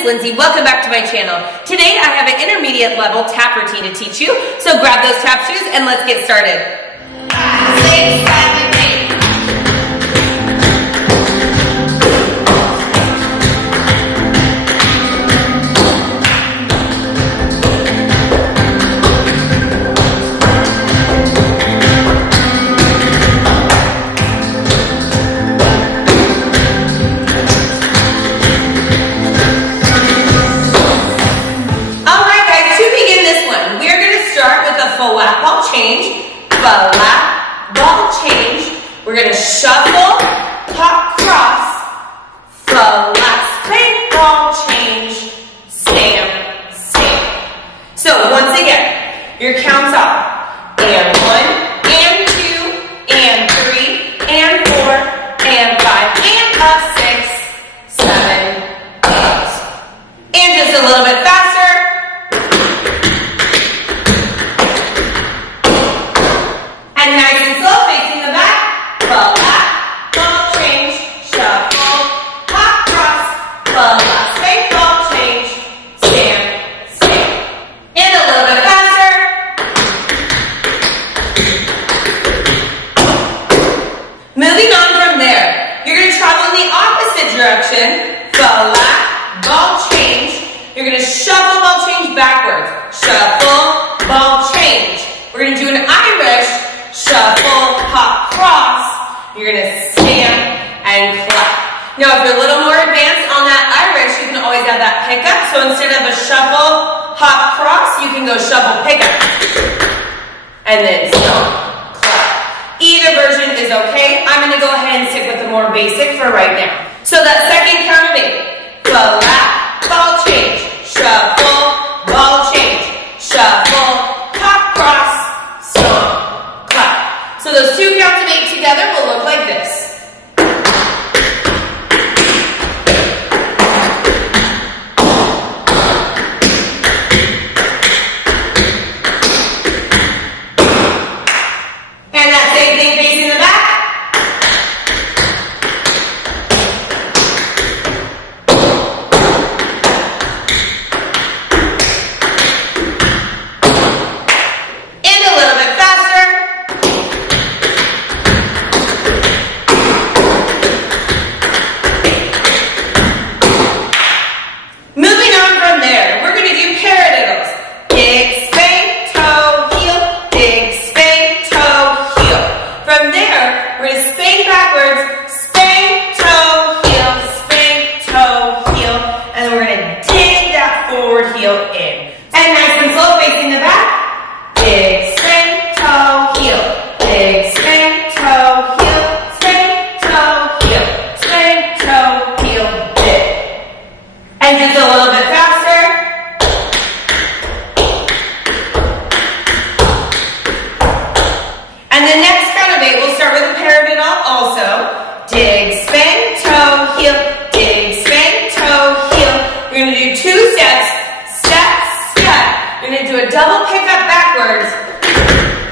is Lindsay. Welcome back to my channel. Today I have an intermediate level tap routine to teach you. So grab those tap shoes and let's get started. 5, 6, 7, 8. Flat ball change, flat ball change. We're going to shuffle, hop, cross, flat spin, ball change, stamp, stamp. So once again, your counts are and 1, and 2, and 3, and 4, and 5, and up 6, 7, 8. And just a little bit faster. And nice and slow, facing the back, flat, ball change, shuffle, hop, cross, flat, space, ball change, stamp, stamp. And a little bit faster. Moving on from there, you're going to travel in the opposite direction, flat, ball change. You're going to shuffle, ball change backwards, shuffle, ball change. We're going to do an Irish, shuffle, hop, cross. You're going to stamp and clap. Now, if you're a little more advanced on that Irish, you can always add that pickup. So instead of a shuffle, hop, cross, you can go shuffle, pickup. And then stomp, clap. Either version is okay. I'm going to go ahead and stick with the more basic for right now. So that second count of 8. Flat, ball change, shuffle, ball change, shuffle, hop, cross, stomp. So those two counts of 8 together will look like this. And that same thing facing the back. And a little bit faster. Heel in. And nice and slow, facing the back. Big spin, toe, heel. Big spin, toe, heel. Spin, toe, heel. Spin, toe, heel, big. And just a little bit faster. And the next count of 8, we'll start with a paradiddle also. Dig, spin, toe, heel. Dig, spin, toe, heel. We're going to do 2 steps. We're going to do a double pickup backwards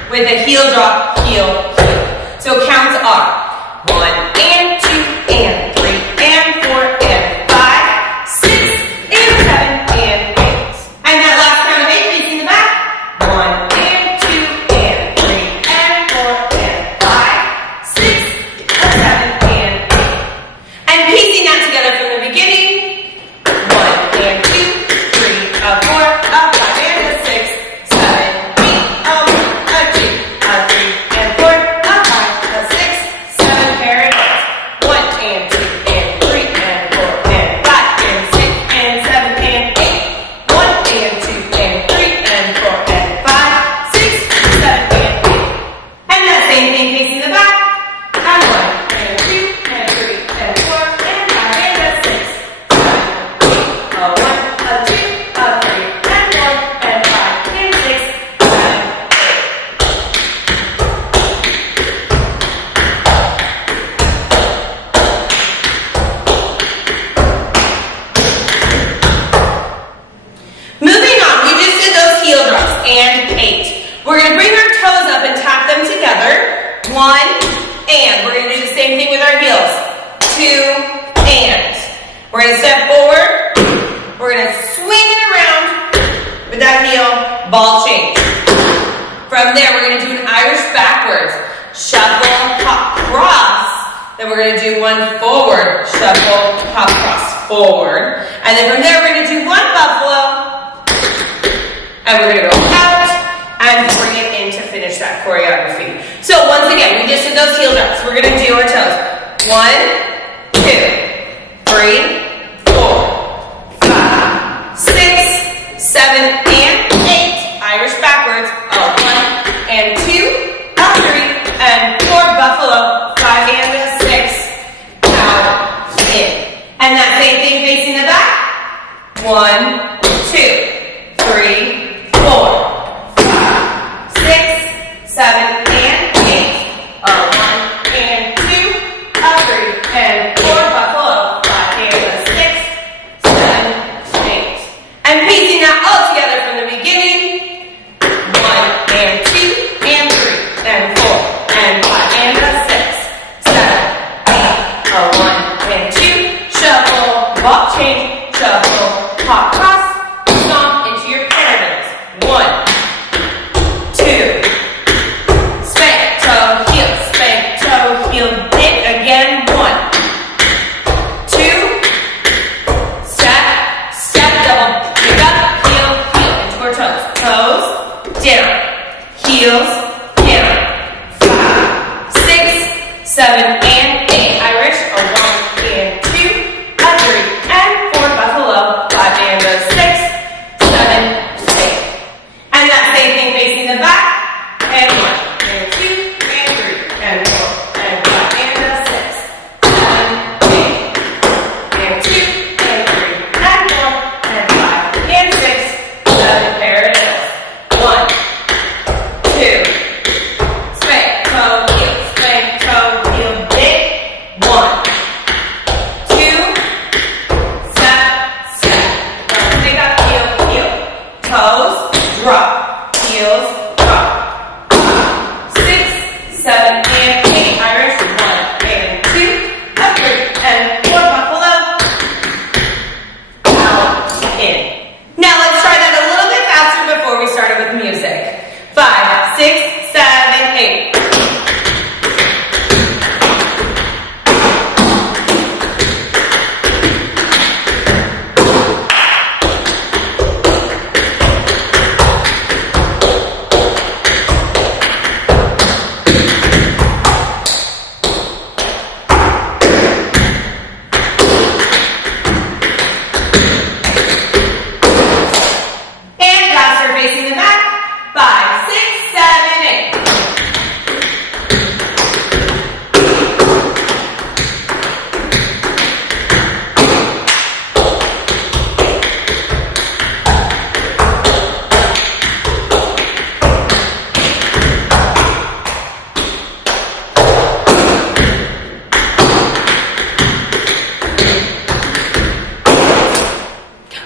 with a heel drop, heel, heel. So counts are 1, and 2, and 3, and 4, and 5, 6, and 7, and 8. And that last count of 8 facing the back. 1, and 2, and 3, and 4, and 5, 6, and 7, and 8. And piecing that together from the beginning. 1, and 2, 3, 4, 5. We're going to bring our toes up and tap them together. 1, and. We're going to do the same thing with our heels. 2, and. We're going to step forward. We're From there, we're gonna do an Irish backwards. Shuffle, hop, cross. Then we're gonna do one forward. Shuffle, hop, cross, forward. And then from there, we're gonna do one buffalo. And we're gonna go out and bring it in to finish that choreography. So once again, we just did those heel drops. We're gonna do our toes. 1, 2, 3, 4, 5, 6, 7, and 8. Irish backwards. 1 and 2, 3 and 4. Buffalo. 5 and 6. Out, in. And that same thing facing the back. 1, 2, 3, 4, 5, 6, 7, and 8. 1 and 2, 3 and 4. Buffalo. 5 and 6, 7, 8. And pacing that all together from the beginning. 1 and 2 and 3 and 4 and 5 and 6, 7, 8. 1 and 2. Shuffle, walk, change, shuffle, hop, cross, stomp into your parallels. 1, 2, spank, toe, heel, dip again. 1, 2, step, double, pick up, heel, into our toes, down, heels, down. 5, 6, 7, and 8. Irish. 1 and 2, 3 and 4. Buffalo. 5 and 6, 7, 8. And that same thing facing the back. And 1 and 2 and 3 and 4 and 5 and 6, 7, 8. And 2 and 3 and 4 and 5 and 6, 7. Parallels. 1, 2, spank, toe, heel, dip. 1, 2, step, pick up, heel, toes, drop, heels, drop. 6, 7, and 8. Irish. 1 and 2, 3 and 4. Buffalo. Out, in. Now let's try that a little bit faster before we started with music. 5, 6, 7, 8. And faster facing the back. 5, 6, 7, 8.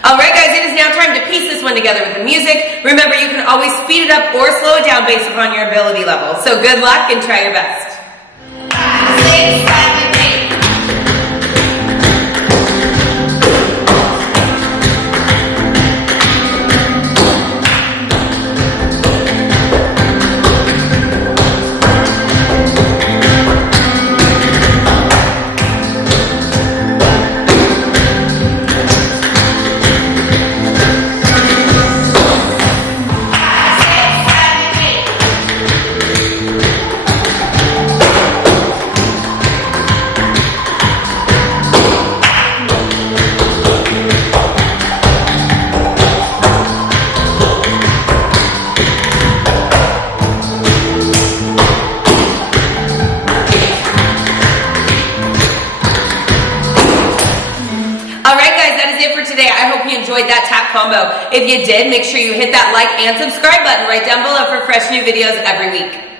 Alright guys, it is now time to piece this one together with the music. Remember, you can always speed it up or slow it down based upon your ability level. So good luck and try your best. 5, 6, 7, 8. Today. I hope you enjoyed that tap combo. If you did, make sure you hit that like and subscribe button right down below for fresh new videos every week.